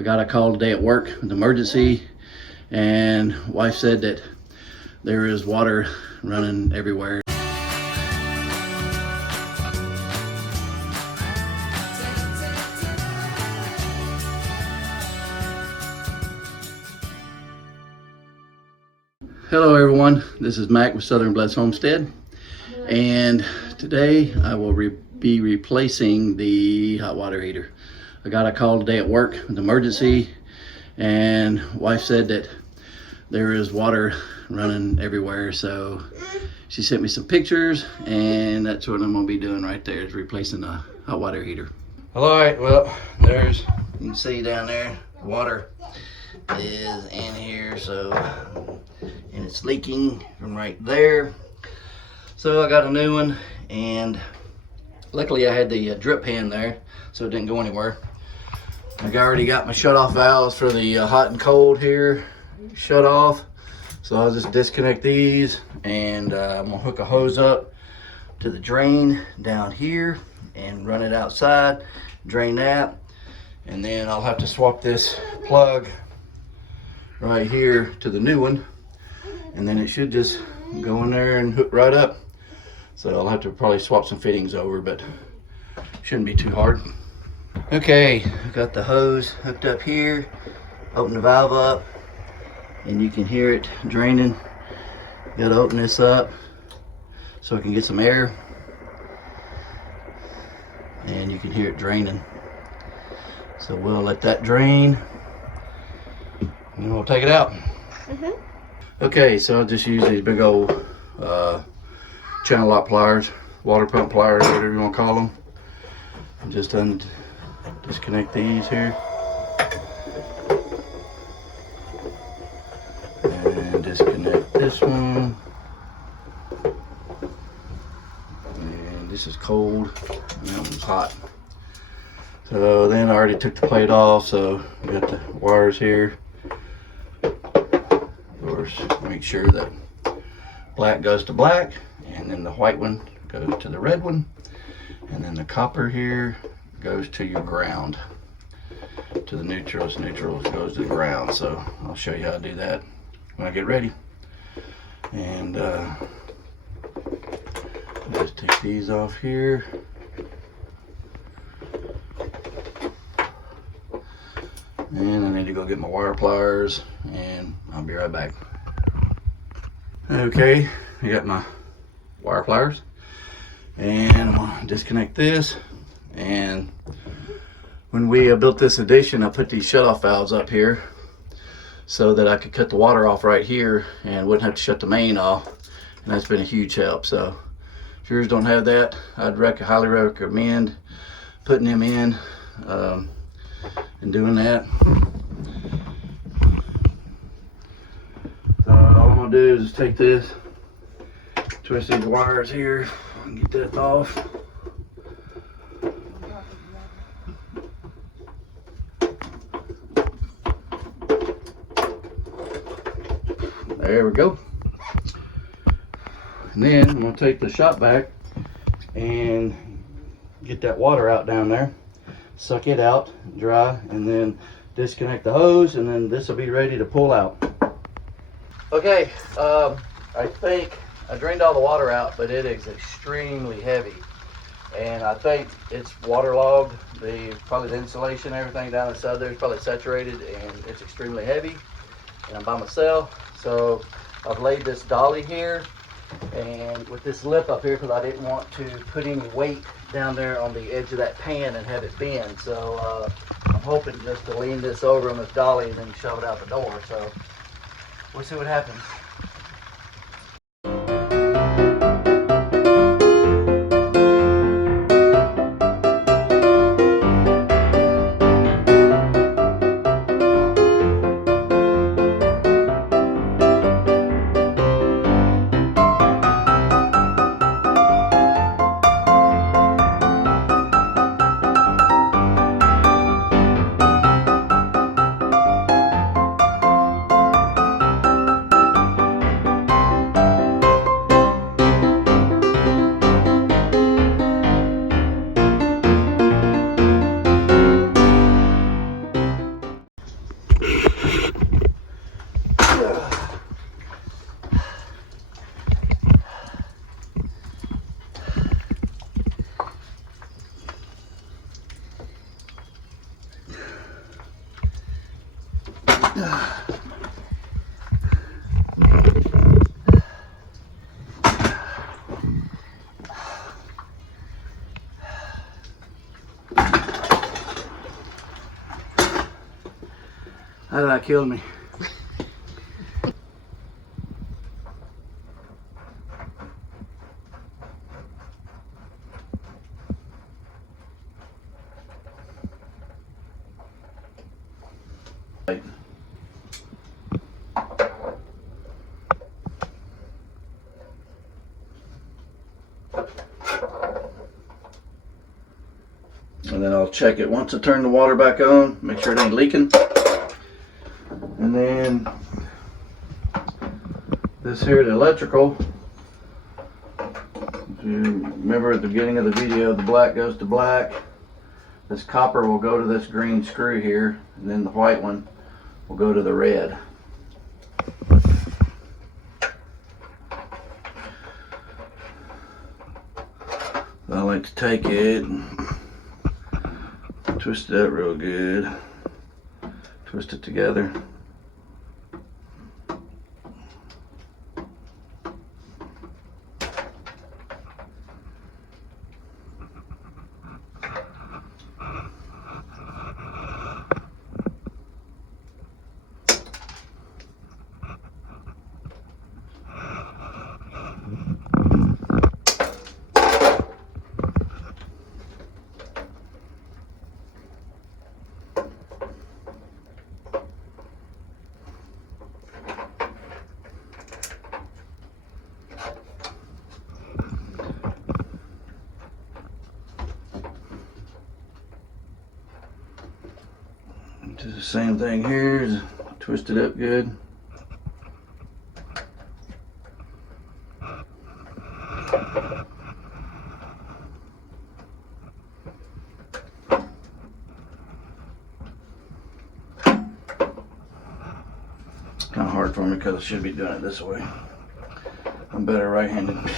I got a call today at work, an emergency, and wife said that there is water running everywhere. Hello everyone, this is Mac with Southern Bless Homestead, and today I will be replacing the hot water heater. I got a call today at work, an emergency, and wife said that there is water running everywhere, so she sent me some pictures, and that's what I'm going to be doing right there, is replacing the hot water heater. All right, well, you can see down there, water is in here, and it's leaking from right there. So I got a new one, and luckily I had the drip pan there, so it didn't go anywhere. I already got my shut-off valves for the hot and cold here shut off, so I'll just disconnect these, and I'm gonna hook a hose up to the drain down here and run it outside, drain that, and then I'll have to swap this plug right here to the new one, and then it should just go in there and hook right up. So I'll have to probably swap some fittings over, but shouldn't be too hard. Okay, I got the hose hooked up here, open the valve up, and you can hear it draining. Gotta open this up so I can get some air, and you can hear it draining. So we'll let that drain, and we'll take it out. Okay, so I'll just use these big old channel lock pliers, water pump pliers, whatever you want to call them. Just disconnect these here, and disconnect this one. And this is cold, and that one's hot. So then I already took the plate off, so we got the wires here. Of course, make sure that black goes to black, and then the white one goes to the red one, and then the copper here goes to your ground, to the neutrals. Neutrals goes to the ground. So I'll show you how to do that when I get ready. And just take these off here. And I need to go get my wire pliers, and I'll be right back. Okay, I got my wire pliers, and I'm gonna disconnect this. And when we built this addition, I put these shut-off valves up here so that I could cut the water off right here and wouldn't have to shut the main off, and that's been a huge help. So if yours don't have that, I'd highly recommend putting them in and doing that. So all I'm gonna do is just take this, twist these wires here, and get that off. There we go. And then I'm gonna take the shop vac and get that water out down there, suck it out dry, and then disconnect the hose, and then this will be ready to pull out. Okay, I think I drained all the water out, but it is extremely heavy, and I think it's waterlogged. Probably the insulation, everything down inside there is probably saturated, and it's extremely heavy. And I'm by myself, so I've laid this dolly here, and with this lip up here, because I didn't want to put any weight down there on the edge of that pan and have it bend. So I'm hoping just to lean this over on this dolly and then shove it out the door. So we'll see what happens. How did I kill me? And then I'll check it once I turn the water back on, make sure it ain't leaking. And then this here, the electrical. If you remember at the beginning of the video, the black goes to black. This copper will go to this green screw here, and then the white one will go to the red. I like to take it and twist it out real good. Twist it together. Do the same thing here, just twist it up good. It's kind of hard for me because I should be doing it this way. I'm better right-handed.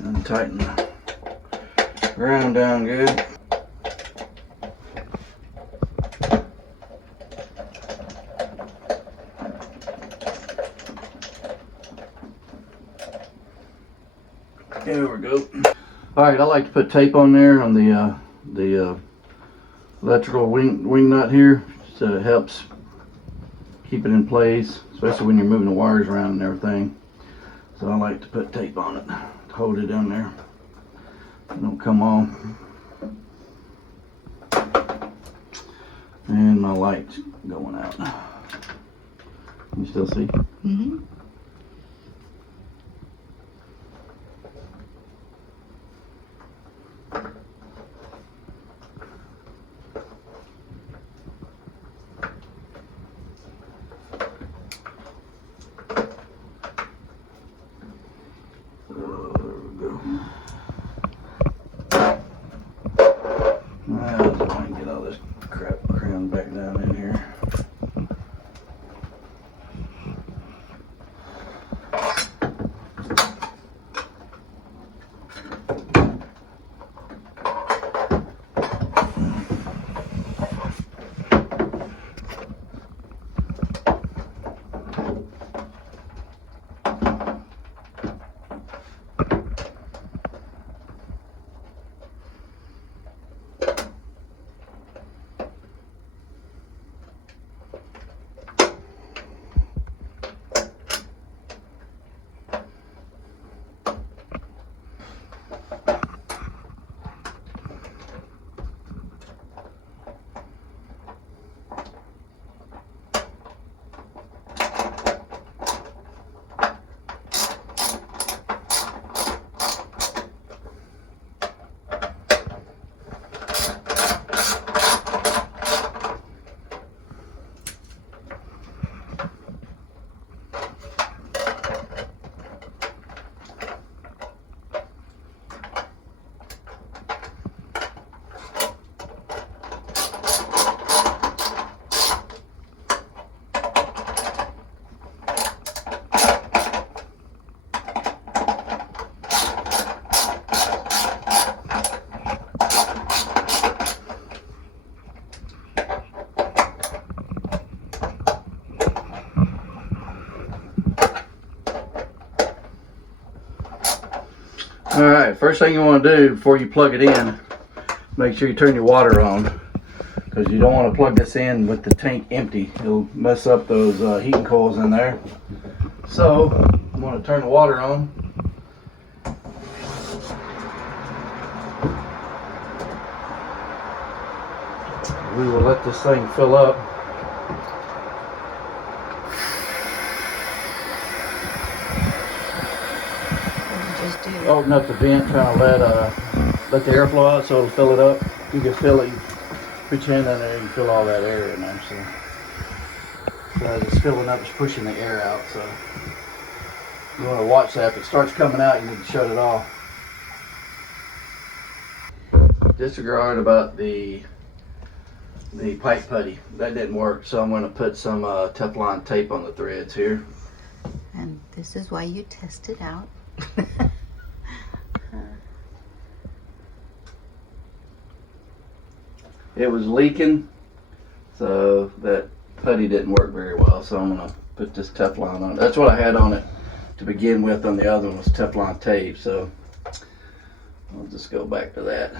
And tighten the ground down good. There we go. All right, I like to put tape on there on the electrical wing nut here, so it helps keep it in place, especially when you're moving the wires around and everything. So I like to put tape on it to hold it down there. It don't come off. And my light's going out. You still see? Mm-hmm. Alright, first thing you want to do before you plug it in, make sure you turn your water on, because you don't want to plug this in with the tank empty. It'll mess up those heating coils in there. So I'm going to turn the water on. We will let this thing fill up. Open up the vent, trying to let the air flow out so it'll fill it up. You can fill it, put your hand in there, you can fill all that air in there. So as it's filling up, it's pushing the air out. So you want to watch that. If it starts coming out, you need to shut it off. Disregard about the pipe putty. That didn't work, so I'm going to put some Teflon tape on the threads here. And this is why you test it out. It was leaking, so that putty didn't work very well, so I'm going to put this Teflon on. That's what I had on it to begin with. On the other one was Teflon tape, so I'll just go back to that.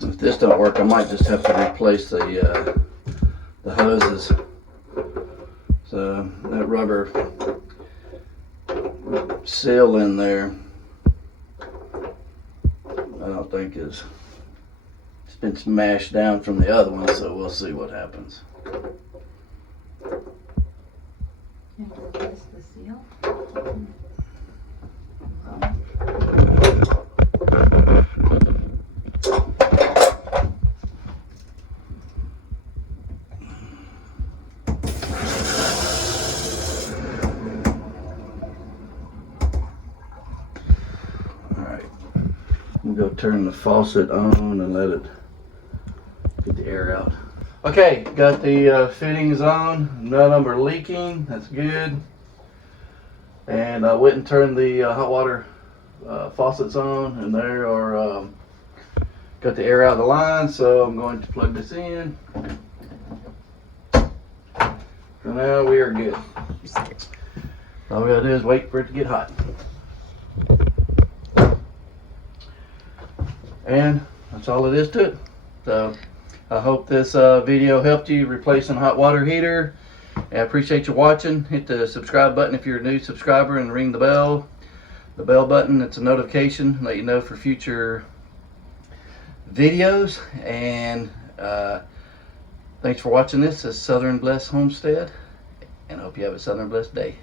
If this don't work, I might just have to replace the hoses. So that rubber seal in there, I don't think it's been smashed down from the other one, so we'll see what happens. You have to replace the seal. Alright, I'm going to turn the faucet on and let it get the air out. Okay, got the fittings on. None of them are leaking. That's good. And I went and turned the hot water faucets on, and they are got the air out of the line. So I'm going to plug this in. So now we are good. All we gotta do is wait for it to get hot. And that's all it is to it. So I hope this video helped you replacing a hot water heater. I appreciate you watching. Hit the subscribe button if you're a new subscriber, and ring the bell button. It's a notification, let you know for future videos. And thanks for watching this. This is Southern Blessed Homestead, and I hope you have a Southern Blessed day.